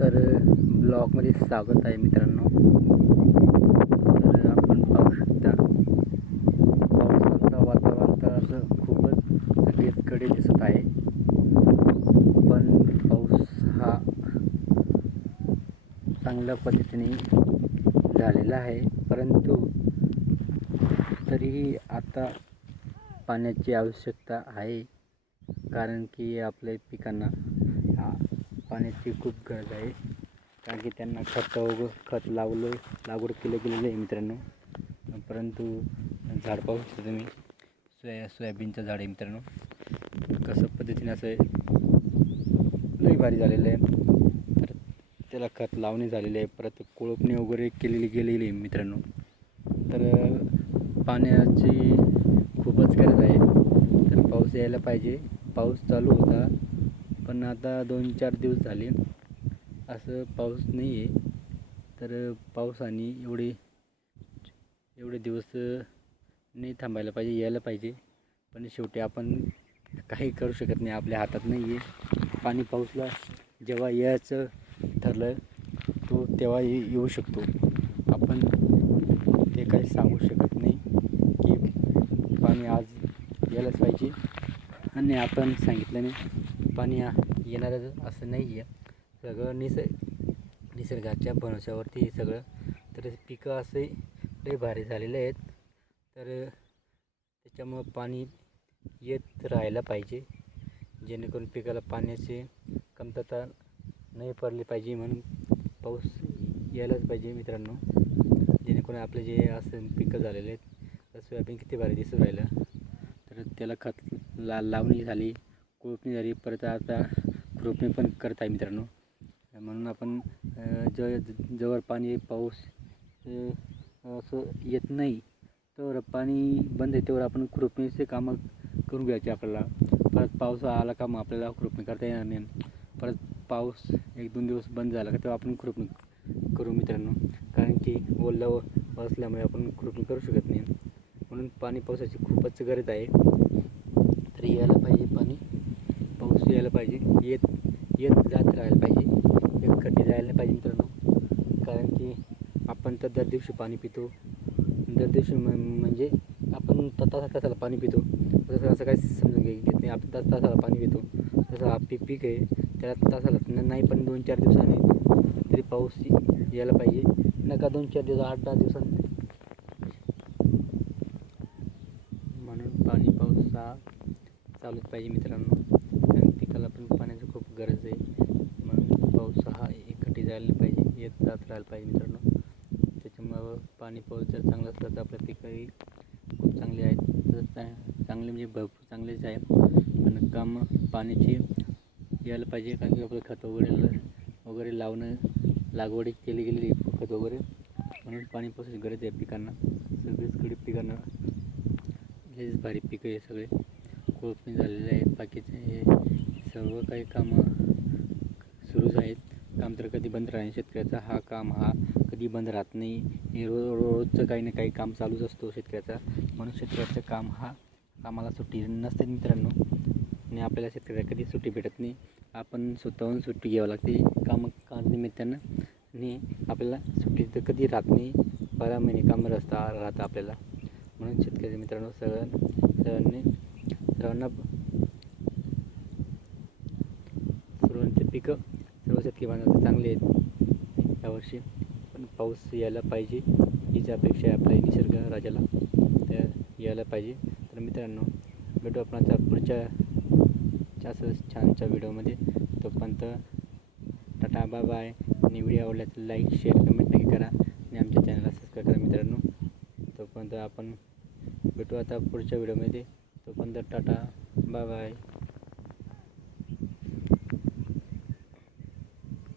तर ब्लॉगमध्ये स्वागत आहे मित्रांनो. तर आपण पाहू शकता पावसाचं वातावरण तर असं खूपच सगळीकडे दिसत आहे. पण पाऊस हा चांगल्या पद्धतीने झालेला आहे. परंतु तरीही आता पाण्याची आवश्यकता आहे. कारण की आपल्या पिकांना पाण्याची खूप गरज आहे. कारण की त्यांना खत वग खत लावलं लागवड केलं गेलेलं आहे मित्रांनो. परंतु झाड पाहू शकता तुम्ही. सोया सोयाबीनचं झाड आहे मित्रांनो. कसं पद्धतीने असं लई भारी झालेलं आहे. तर त्याला खत लावणे झालेले आहे. परत कोळपणी वगैरे केलेली गेलेली आहे मित्रांनो. तर पाण्याची खूपच गरज आहे. तर पाऊस यायला पाहिजे. पाऊस चालू होता. पण आता दोन चार दिवस झाले. असं पाऊस नाही आहे तर पावसाने एवढे एवढे दिवस नाही थांबायला पाहिजे यायला पाहिजे. पण शेवटी आपण काही करू शकत नाही आपल्या हातात नाही आहे पाणी पाऊसला जेव्हा यायचं ठरलं तो तेव्हा येऊ शकतो. आपण ते काही सांगू शकत नाही की पाणी आज यायलाच पाहिजे. आणि आपण सांगितलं नाही पाणी येणारच असं नाही आहे सगळं निसर् निसर्गाच्या भरोश्यावरती हे सगळं. तर पिकं असे लय भारी झालेले आहेत. तर त्याच्यामुळं पाणी येत राहायला पाहिजे. जेणेकरून पिकाला पाण्याची कमतरता नाही पडली पाहिजे म्हणून पाऊस यायलाच पाहिजे मित्रांनो. जेणेकरून आपले जे असं पिकं झालेले आहेत तर सोयाबीन किती भारी दिसून राहिलं. तर त्याला खत ला लावणी झाली. कोळपणी झाली परत आता खुरपणी पण करत आहे मित्रांनो. म्हणून आपण ज जवळ पाणी पाऊस असं येत नाही तर पाणी बंद आहे तेवढं आपण खुरपणीचे कामं करून घ्यायचे आपल्याला. परत पाऊस आला का मग आपल्याला खुरपणी करता येणार नाही. परत पाऊस एक दोन दिवस बंद झाला का तेव्हा आपण खुरपणी करू मित्रांनो. कारण की ओल्यावर असल्यामुळे आपण खुरपणी करू शकत नाही. म्हणून पाणी पावसाची खूपच गरज आहे. तर यायला पाहिजे पाणी. माणूस यायला पाहिजे. येत येत जात राहायला पाहिजे. एकखट्टी जायला जायला पाहिजे मित्रांनो? कारण की आपण तर दर दिवशी पाणी पितो. दर दिवशी म्हणजे आपण तासा तासाला पाणी पितो. तसं असं काही समजून घे घेत नाही आपण तास तासाला पाणी पितो. तसं आपली पीक पीक आहे त्याला तासाला नाही पण दोन चार दिवसांनी तरी पाऊस यायला पाहिजे. नका दोन चार दिवस आठ दहा दिवसांनी. म्हणून पाणी पाऊस हा चालूच पाहिजे मित्रांनो कारण पिकाला पण पाण्याची खूप गरज आहे म्हणून पाऊस हा एकखटी जायला पाहिजे जात राहायला पाहिजे मित्रांनो. त्याच्यामुळं पाणी पाऊस जर चांगला असला तर आपल्या पिकंही खूप चांगली आहेत. तसंच चांगले म्हणजे भरपूर चांगलेच आहे पण काम पाण्याची यायला पाहिजे कारण की आपलं खत वगैरे वगैरे लावणं लागवडी केली गेलेली खतं खत वगैरे. म्हणून पाणी पावसाची गरज आहे पिकांना. सगळीचकडे पिकांना हेच भारी पिकं आहे सगळे. कोळपणी झालेले आहेत बाकीचे. हे सर्व काही कामं सुरूच आहेत. काम तर कधी बंद राहणे शेतकऱ्याचा हा काम हा कधी बंद राहत नाही. हे रोज रोजचं काही ना काही काम चालूच असतो शेतकऱ्याचा. म्हणून शेतकऱ्याचं काम हा कामाला सुट्टी नसते मित्रांनो. आणि आपल्याला शेतकऱ्याला कधी सुट्टी भेटत नाही. आपण स्वतःहून सुट्टी घ्यावं लागते काम कामानिमित्तानं. आणि आपल्याला सुट्टी तर कधी राहत नाही. बारा महिने काम रस्ता राहतं आपल्याला. म्हणून शेतकरी मित्रांनो सगळ्या सर्वांनी सर्वांना सर्वांचे पिकं सर्व शेतकरी चांगले आहेत. यावर्षी पण पाऊस यायला पाहिजे हीच अपेक्षा आहे आपल्या निसर्ग राजाला. त्या यायला पाहिजे. तर मित्रांनो भेटू आपण आता पुढच्या असंच छानच्या व्हिडिओमध्ये. तोपर्यंत टाटा बाय बाय. आणि व्हिडिओ आवडला तर लाईक शेअर कमेंट नक्की करा. आणि आमच्या चॅनलला सबस्क्राईब करा मित्रांनो. तोपर्यंत आपण भेटू आता पुढच्या व्हिडिओमध्ये. तोपर्यंत टाटा बाय बाय.